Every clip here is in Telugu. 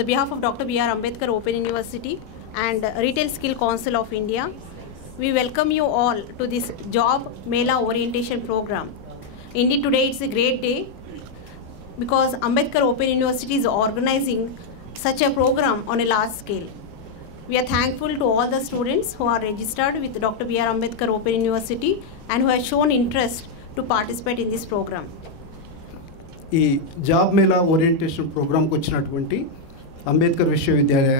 the behalf of Dr. B.R. Ambedkar Open University and Retail Skill Council of India, we welcome you all to this Job Mela Orientation Program. Indeed, today it's a great day because Ambedkar Open University is organizing such a program on a large scale. We are thankful to all the students who are registered with Dr. B.R. Ambedkar Open University and who have shown interest to participate in this program. ఈ జాబ్ మేళా ఓరియంటేషన్ ప్రోగ్రామ్కి వచ్చినటువంటి అంబేద్కర్ విశ్వవిద్యాలయ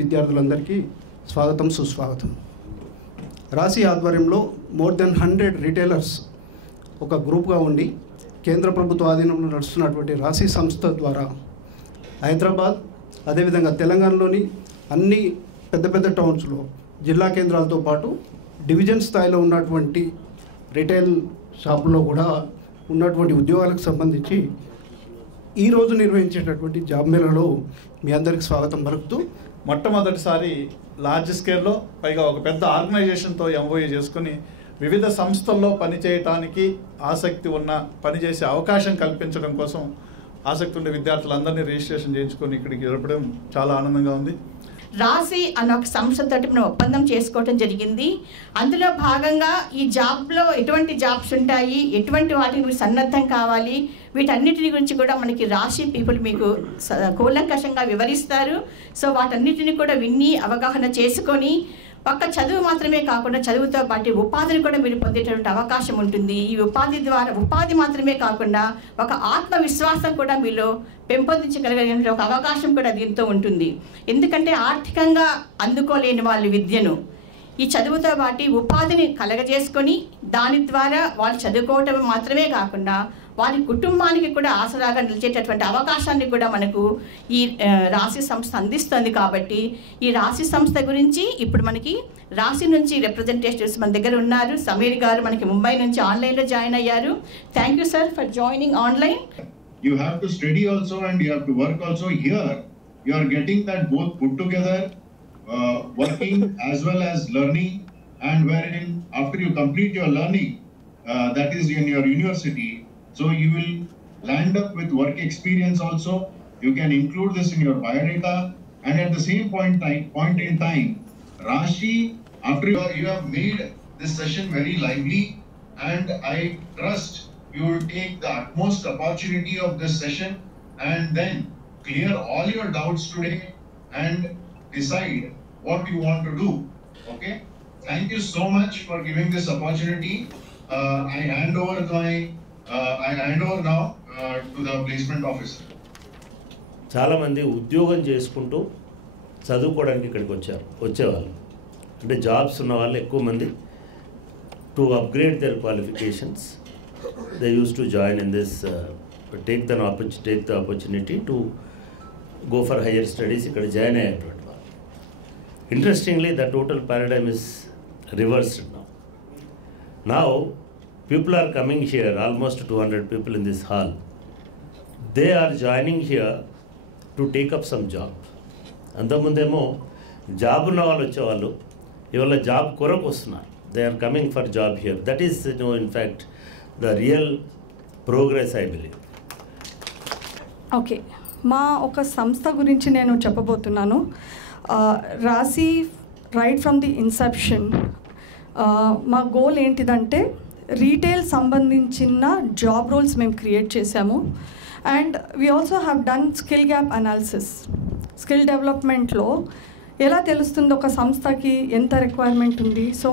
విద్యార్థులందరికీ స్వాగతం సుస్వాగతం. రాశి ఆధ్వర్యంలో మోర్ దెన్ 100 రిటైలర్స్ ఒక గ్రూప్గా ఉండి కేంద్ర ప్రభుత్వ ఆధీనంలో నడుస్తున్నటువంటి రాశి సంస్థ ద్వారా హైదరాబాద్ అదేవిధంగా తెలంగాణలోని అన్ని పెద్ద టౌన్స్లో జిల్లా కేంద్రాలతో పాటు డివిజన్ స్థాయిలో ఉన్నటువంటి రిటైల్ షాపుల్లో కూడా ఉన్నటువంటి ఉద్యోగాలకు సంబంధించి ఈరోజు నిర్వహించేటటువంటి జాబ్ మేళాలో మీ అందరికీ స్వాగతం పలుకుతూ, మొట్టమొదటిసారి లార్జ్ స్కేల్లో పైగా ఒక పెద్ద ఆర్గనైజేషన్తో ఎంఓఏ చేసుకుని వివిధ సంస్థల్లో పనిచేయటానికి ఆసక్తి ఉన్న పనిచేసే అవకాశం కల్పించడం కోసం ఆసక్తి ఉండే విద్యార్థులందరినీ రిజిస్ట్రేషన్ చేయించుకొని ఇక్కడికి జరపడం చాలా ఆనందంగా ఉంది. రాశి అన్న ఒక సంస్థతోటి మనం ఒప్పందం చేసుకోవటం జరిగింది. అందులో భాగంగా ఈ జాబ్లో ఎటువంటి జాబ్స్ ఉంటాయి, ఎటువంటి వాటికి సన్నద్ధం కావాలి, వీటన్నిటిని గురించి కూడా మనకి రాశి పీపుల్ మీకు కూలంకషంగా వివరిస్తారు. సో వాటన్నిటిని కూడా విని అవగాహన చేసుకొని ఒక్క చదువు మాత్రమే కాకుండా చదువుతో పాటు ఉపాధిని కూడా మీరు పొందేటటువంటి అవకాశం ఉంటుంది. ఈ ఉపాధి మాత్రమే కాకుండా ఒక ఆత్మవిశ్వాసం కూడా మీలో పెంపొందించగలిగే ఒక అవకాశం కూడా దీంతో ఉంటుంది. ఎందుకంటే ఆర్థికంగా అందుకోలేని వాళ్ళు విద్యను ఈ చదువుతో పాటు ఉపాధిని కలగజేసుకొని దాని ద్వారా వాళ్ళు చదువుకోవటం మాత్రమే కాకుండా వారి కుటుంబానికి కూడా ఆసరాగా నిలిచేటటువంటి అవకాశాన్ని కూడా మనకు ఈ రాశి సంస్థ అందిస్తుంది. కాబట్టి ఈ రాశి సంస్థ గురించి ఇప్పుడు మనకి రాశి నుంచి రిప్రజెంటేటివ్స్ మన దగ్గర ఉన్నారు. సమీర్ గారు మనకి ముంబై నుంచి ఆన్లైన్లో జాయిన్ అయ్యారు. Thank you sir for joining online. You have to study also and you have to work also. Here you are getting that both put together, working as well as learning, and wherein after you complete your learning, that is in your university, so you will land up with work experience also. You can include this in your biodata, and at the same point in time, Rashi, after you have made this session very lively, and I trust you will take the utmost opportunity of this session and then clear all your doubts today and decide what you want to do. Okay? Thank you so much for giving this opportunity. I hand over now to the placement officer. చాలా మంది ఉద్యోగం చేసుకుంటూ చదువుకోవడానికి ఇక్కడికి వచ్చేవాళ్ళు అంటే జాబ్స్ ఉన్న వాళ్ళు ఎక్కువ మంది to upgrade their qualifications they used to join in this take the opportunity to go for higher studies ikkada join ayyattu. Interestingly, the total paradigm is reversed now people are coming here, almost 200 people in this hall. They are joining here to take up some job. అంతకుముందేమో జాబ్ ఉన్న వాళ్ళు వచ్చేవాళ్ళు, ఇవాళ జాబ్ కొరకు వస్తున్నారు. They are coming for job here. That is, in fact, the real progress, I believe. Okay, మా ఒక సంస్థ గురించి నేను చెప్పబోతున్నాను. రాశి రైట్ ఫ్రమ్ ది ఇన్సెప్షన్ మా గోల్ ఏంటిదంటే రీటైల్ సంబంధించిన జాబ్ రోల్స్ మేము క్రియేట్ చేసాము. And we also have done skill gap analysis. Skill డెవలప్మెంట్లో ఎలా తెలుస్తుంది ఒక సంస్థకి ఎంత రిక్వైర్మెంట్ ఉంది. సో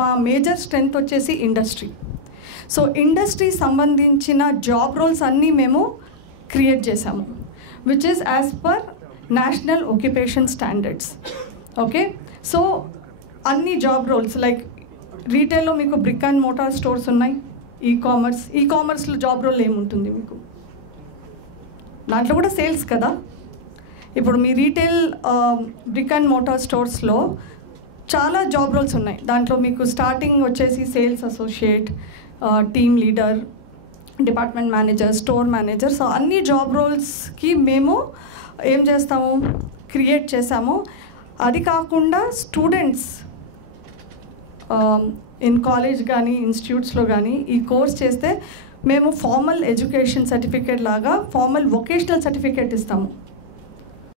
మా మేజర్ స్ట్రెంగ్త్ వచ్చేసి ఇండస్ట్రీ. సో ఇండస్ట్రీ సంబంధించిన జాబ్ రోల్స్ అన్నీ మేము క్రియేట్ చేసాము, which is as per national occupation standards. Okay, so అన్ని జాబ్ రోల్స్ లైక్ రీటైల్లో మీకు బ్రిక్ అండ్ మోటార్ స్టోర్స్ ఉన్నాయి. ఈకామర్స్లో జాబ్ రోల్ ఏముంటుంది మీకు? దాంట్లో కూడా సేల్స్ కదా. ఇప్పుడు మీ రీటైల్ బ్రిక్ అండ్ మోటార్ స్టోర్స్లో చాలా జాబ్ రోల్స్ ఉన్నాయి. దాంట్లో మీకు స్టార్టింగ్ వచ్చేసి sales associate, team leader, department manager, store manager. So అన్ని జాబ్ రోల్స్కి మేము ఏం చేస్తాము, క్రియేట్ చేసాము. అది కాకుండా స్టూడెంట్స్ ఇన్ కాలేజ్ కానీ ఇన్స్టిట్యూట్స్లో కానీ ఈ కోర్స్ చేస్తే మేము ఫార్మల్ ఎడ్యుకేషన్ సర్టిఫికేట్ లాగా ఫార్మల్ వొకేషనల్ సర్టిఫికేట్ ఇస్తాము.